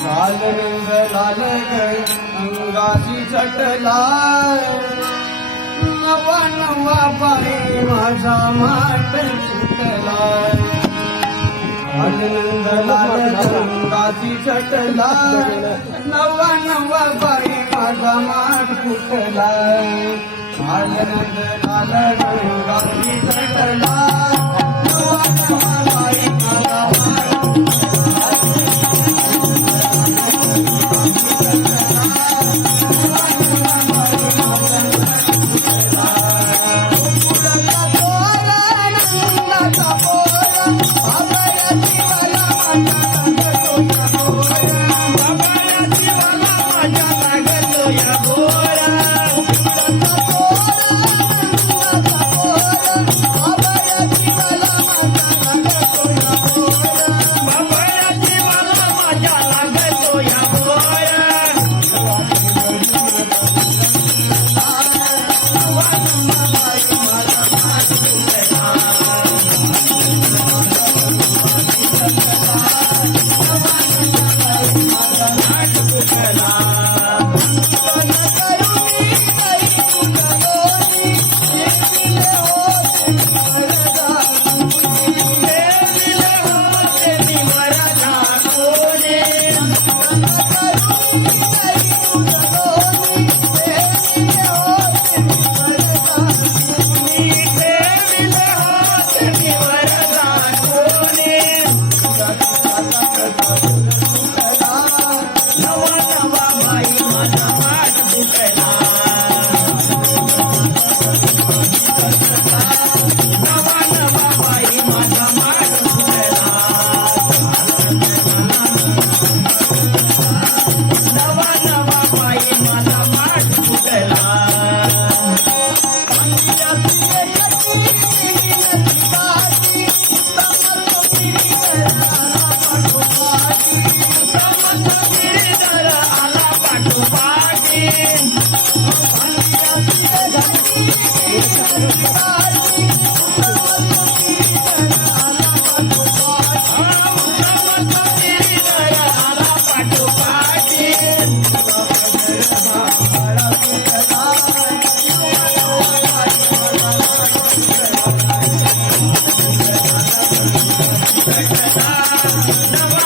काल रंग लाल अंगाशी चटला नवा नवा पाणी माझा माट सुटला आनंद लाल रंगाची चटला. नवा नवा बाई माझा माठ फुटला आनंद लाल रंगाची चटला. नवा